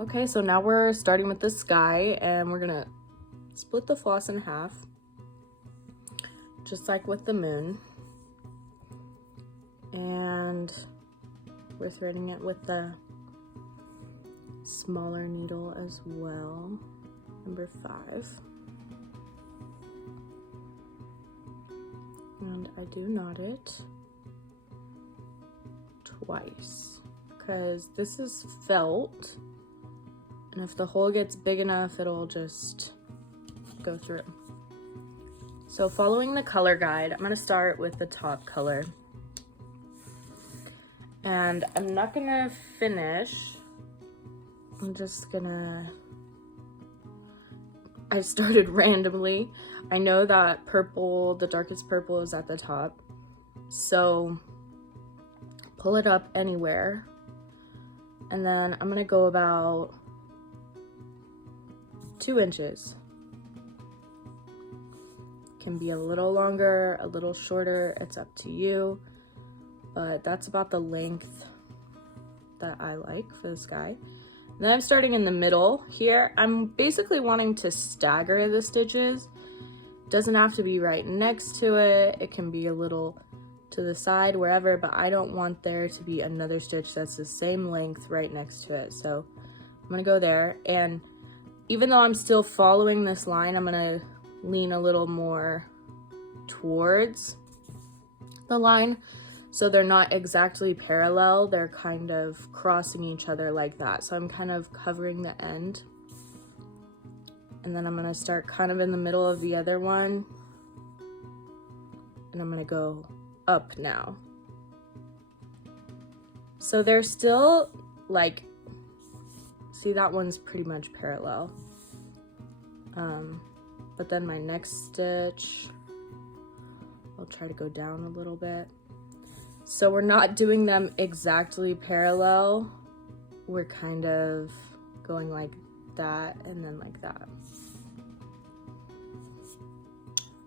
Okay, so now we're starting with the sky, and we're gonna split the floss in half, just like with the moon. And we're threading it with the smaller needle as well, number 5. And I do knot it twice because this is felt, and if the hole gets big enough, it'll just go through. So following the color guide, I'm going to start with the top color. And I'm not going to finish. I'm just going to... I started randomly. I know that purple, the darkest purple, is at the top. So pull it up anywhere. And then I'm going to go about 2 inches. Can be a little longer, a little shorter, it's up to you, but that's about the length that I like for the sky. And then I'm starting in the middle here. I'm basically wanting to stagger the stitches. It doesn't have to be right next to it. It can be a little to the side, wherever, but I don't want there to be another stitch that's the same length right next to it. So I'm gonna go there, and even though I'm still following this line, I'm gonna lean a little more towards the line so they're not exactly parallel, they're kind of crossing each other like that. So I'm kind of covering the end, and then I'm going to start kind of in the middle of the other one, and I'm going to go up now. So they're still like, see, that one's pretty much parallel. But then my next stitch, I'll try to go down a little bit. So we're not doing them exactly parallel. We're kind of going like that and then like that.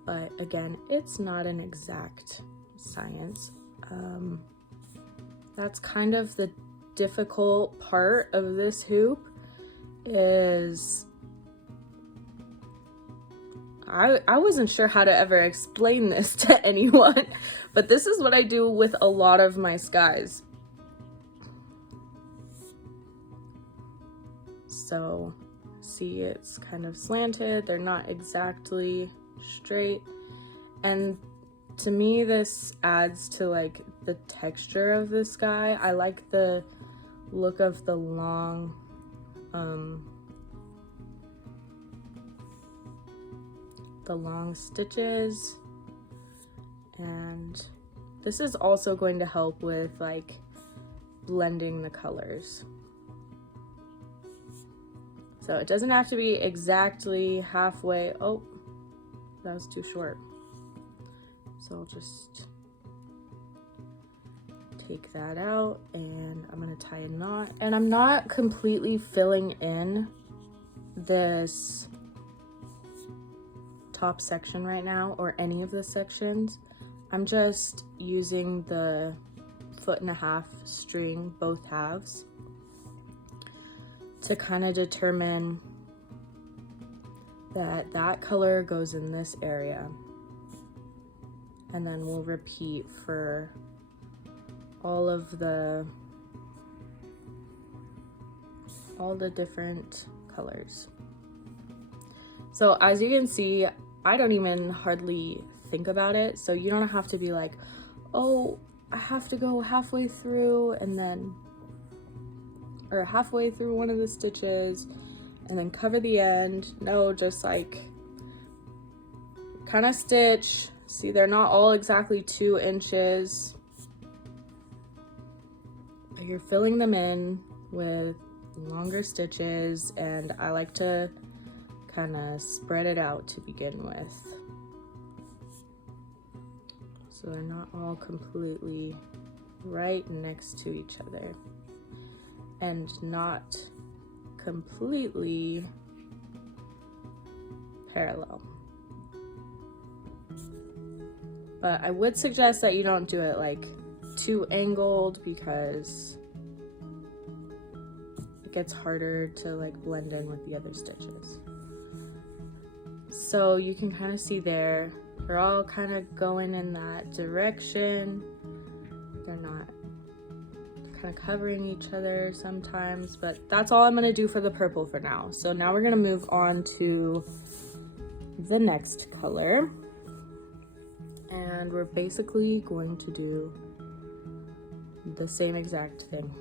But again, it's not an exact science. That's kind of the difficult part of this hoop, is I wasn't sure how to ever explain this to anyone, but this is what I do with a lot of my skies. So see, it's kind of slanted, they're not exactly straight, and to me this adds to like the texture of the sky. I like the look of the long stitches, and this is also going to help with like blending the colors. So it doesn't have to be exactly halfway. Oh, that was too short. So I'll just take that out, and I'm gonna tie a knot. And I'm not completely filling in this top section right now, or any of the sections. I'm just using the 1.5 foot string, both halves, to kind of determine that that color goes in this area, and then we'll repeat for all the different colors. So as you can see, I don't even hardly think about it, so you don't have to be like, oh, I have to go halfway through and then, or halfway through one of the stitches and then cover the end. No, just like kind of stitch. See, they're not all exactly 2 inches, but you're filling them in with longer stitches, and I like to kind of spread it out to begin with, so they're not all completely right next to each other and not completely parallel. But I would suggest that you don't do it like too angled, because gets harder to like blend in with the other stitches. So you can kind of see there, they're all kind of going in that direction. They're not kind of covering each other sometimes, but that's all I'm going to do for the purple for now. So now we're going to move on to the next color, and we're basically going to do the same exact thing,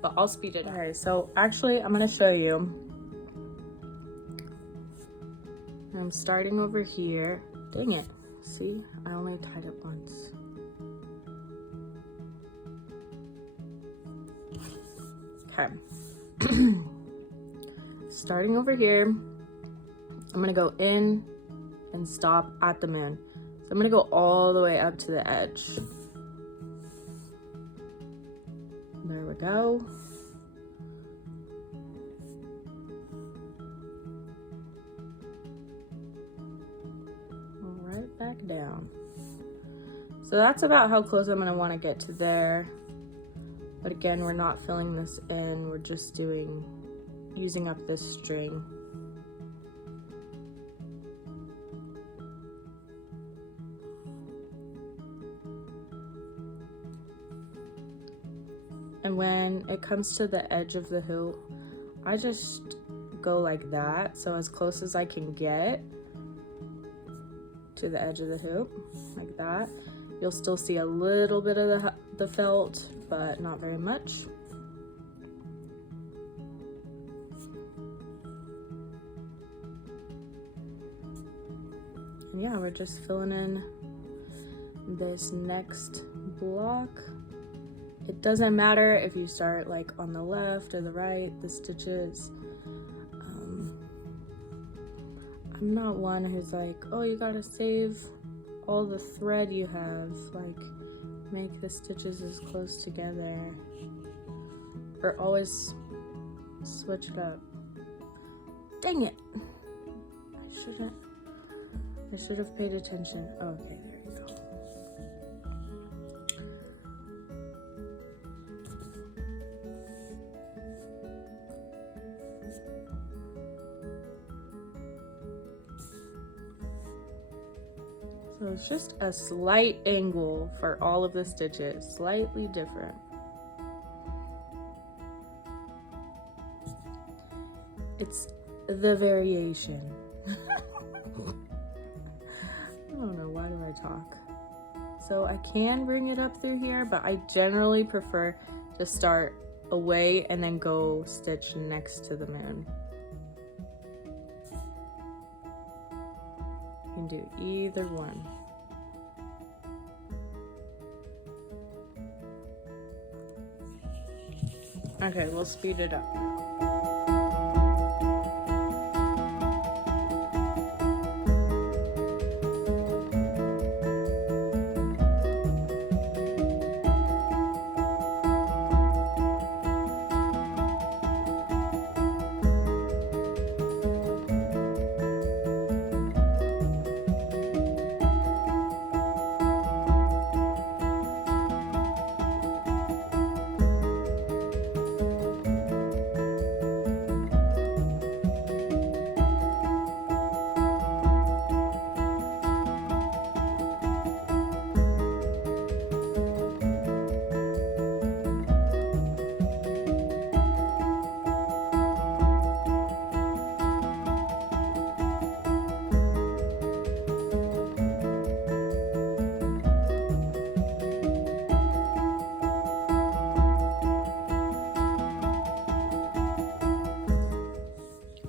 but I'll speed it up. Okay, so actually I'm going to show you. I'm starting over here. Dang it, see, I only tied it once. Okay. Starting over here, I'm gonna go in and stop at the moon. So I'm gonna go all the way up to the edge. There we go. Right back down. So that's about how close I'm gonna wanna get to there. But again, we're not filling this in, we're just using up this string. And when it comes to the edge of the hoop, I just go like that, so as close as I can get to the edge of the hoop, like that. You'll still see a little bit of the felt, but not very much. And yeah, we're just filling in this next block. It doesn't matter if you start like on the left or the right, the stitches. I'm not one who's like, oh, you gotta save all the thread you have, like make the stitches as close together, or always switch it up. Dang it, I should have paid attention. Oh, okay, there you go. So it's just a slight angle for all of the stitches, slightly different. It's the variation. I don't know, why do I talk? So I can bring it up through here, but I generally prefer to start away and then go stitch next to the moon. You can do either one. Okay, we'll speed it up now.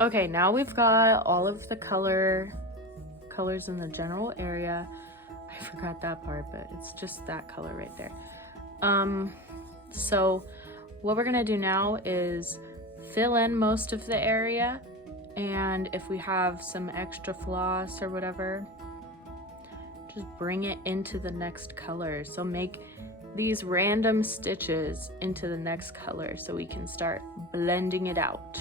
Okay, now we've got all of the colors in the general area. I forgot that part, but it's just that color right there. So what we're gonna do now is fill in most of the area, and if we have some extra floss or whatever, just bring it into the next color. So make these random stitches into the next color so we can start blending it out.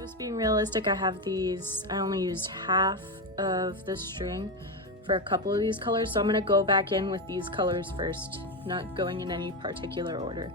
Just being realistic, I have these, I only used half of the string for a couple of these colors, so I'm going to go back in with these colors first, not going in any particular order.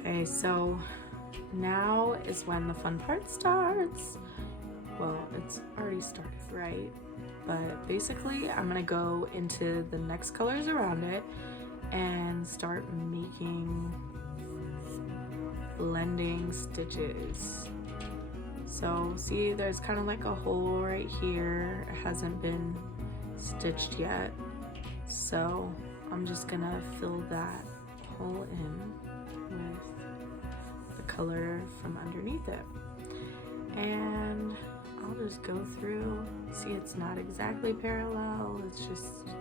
Okay, so now is when the fun part starts. Well, it's already started, right? But basically, I'm gonna go into the next colors around it and start making blending stitches. So see, there's kind of like a hole right here. It hasn't been stitched yet. So I'm just gonna fill that hole in with the color from underneath it. And I'll just go through. See, it's not exactly parallel, it's just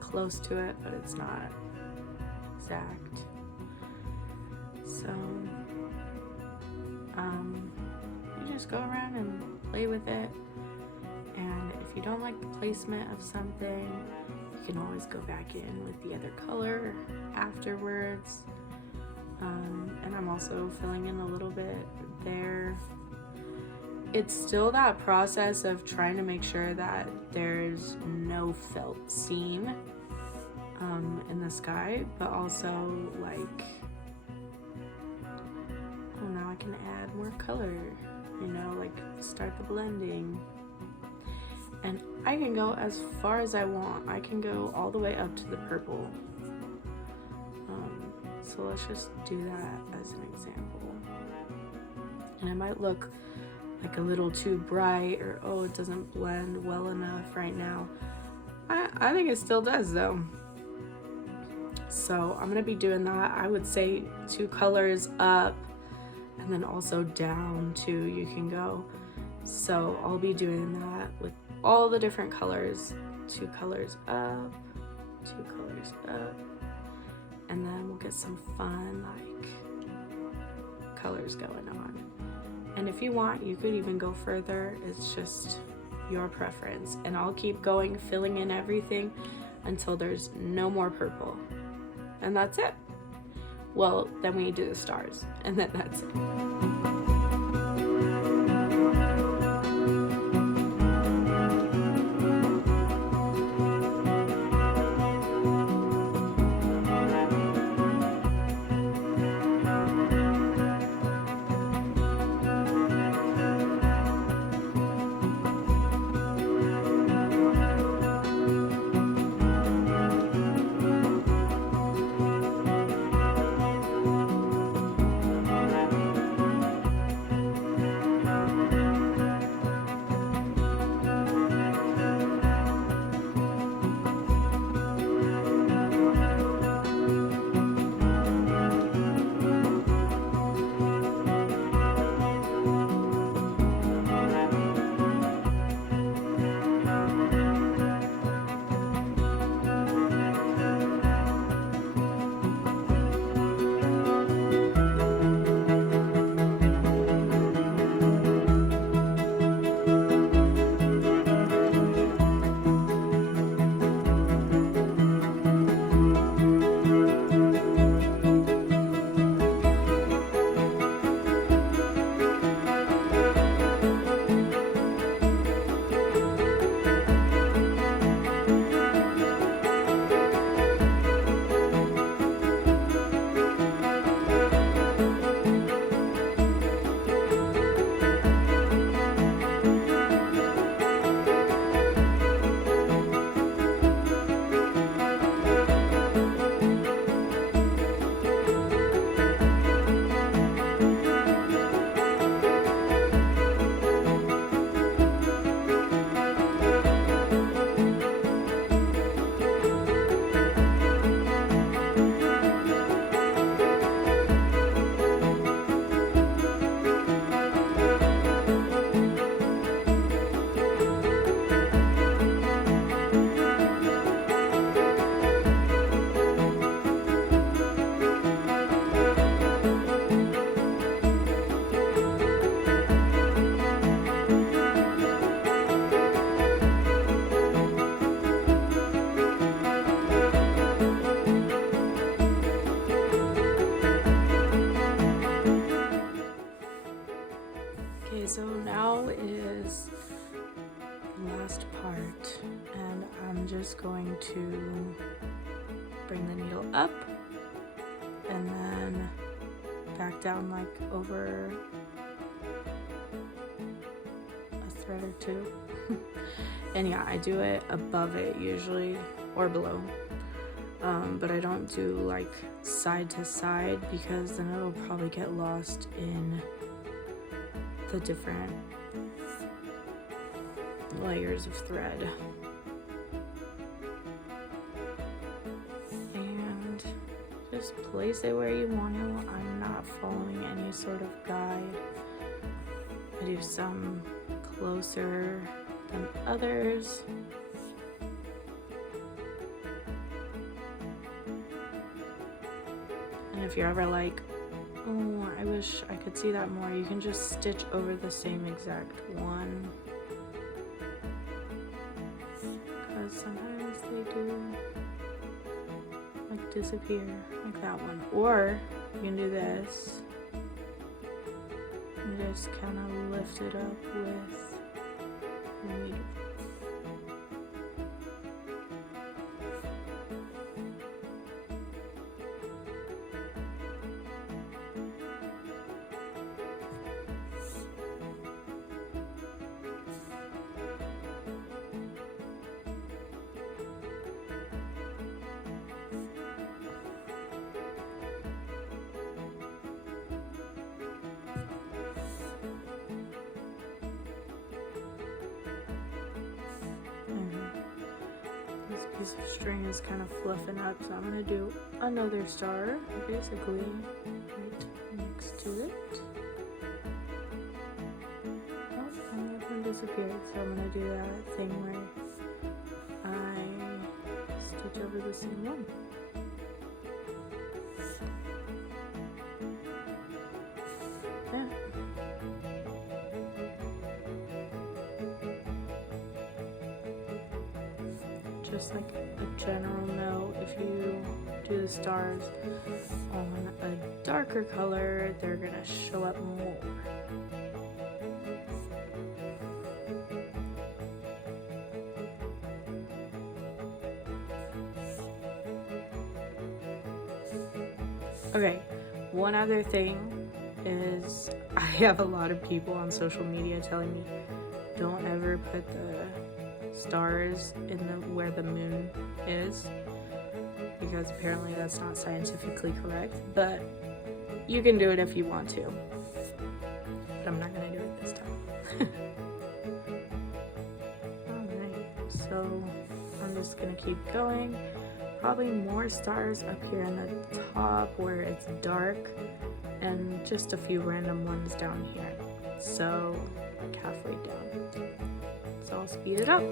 close to it, but it's not exact. So you just go around and play with it, and if you don't like the placement of something, you can always go back in with the other color afterwards. And I'm also filling in a little bit there. It's still that process of trying to make sure that there's no felt seam in the sky, but also like, oh, now I can add more color, you know, like start the blending. And I can go as far as I want. I can go all the way up to the purple. So let's just do that as an example. And it might look like a little too bright, or oh, it doesn't blend well enough right now. I think it still does though. So I'm gonna be doing that. I would say 2 colors up and then also down too, you can go. So I'll be doing that with all the different colors. 2 colors up, 2 colors up, and then we'll get some fun like colors going on. And if you want, you could even go further. It's just your preference. And I'll keep going, filling in everything until there's no more purple. And that's it. Well, then we do the stars, and then that's it. last part, and I'm just going to bring the needle up and then back down like over a thread or two. And yeah, I do it above it usually, or below, but I don't do like side to side because then it'll probably get lost in the different layers of thread. And just place it where you want to. I'm not following any sort of guide. I do some closer than others. And if you're ever like, oh, I wish I could see that more, you can just stitch over the same exact one. Because sometimes they do like disappear, like that one. Or you can do this and just kind of lift it up with your needle. This piece of string is kind of fluffing up, so I'm going to do another star, basically right next to it. Oh, and that one disappeared, so I'm going to do that thing where I stitch over the same one. Yeah. Just like a general note, if you do the stars on a darker color, they're gonna show up more. Okay, one other thing is I have a lot of people on social media telling me don't ever put the stars in where the moon is, because apparently that's not scientifically correct, but you can do it if you want to, but I'm not gonna do it this time. Alright, so I'm just gonna keep going. Probably more stars up here in the top where it's dark, and just a few random ones down here, so like halfway down. So I'll speed it up.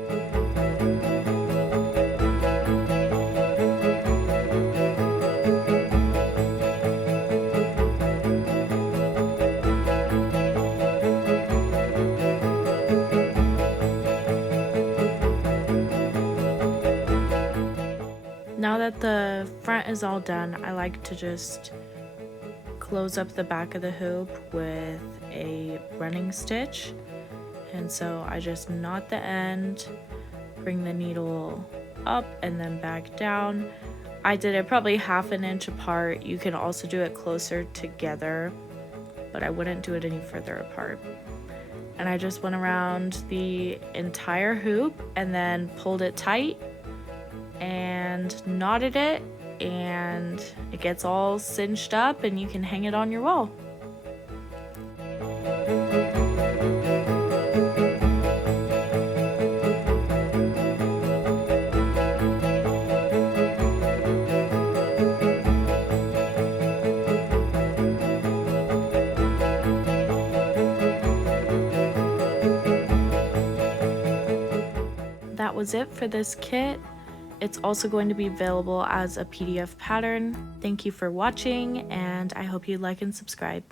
Now that the front is all done, I like to just close up the back of the hoop with a running stitch. And so I just knot the end, bring the needle up and then back down. I did it probably half an inch apart. You can also do it closer together, but I wouldn't do it any further apart. And I just went around the entire hoop and then pulled it tight and knotted it, and it gets all cinched up and you can hang it on your wall. That was it for this kit. It's also going to be available as a PDF pattern. Thank you for watching, and I hope you like and subscribe.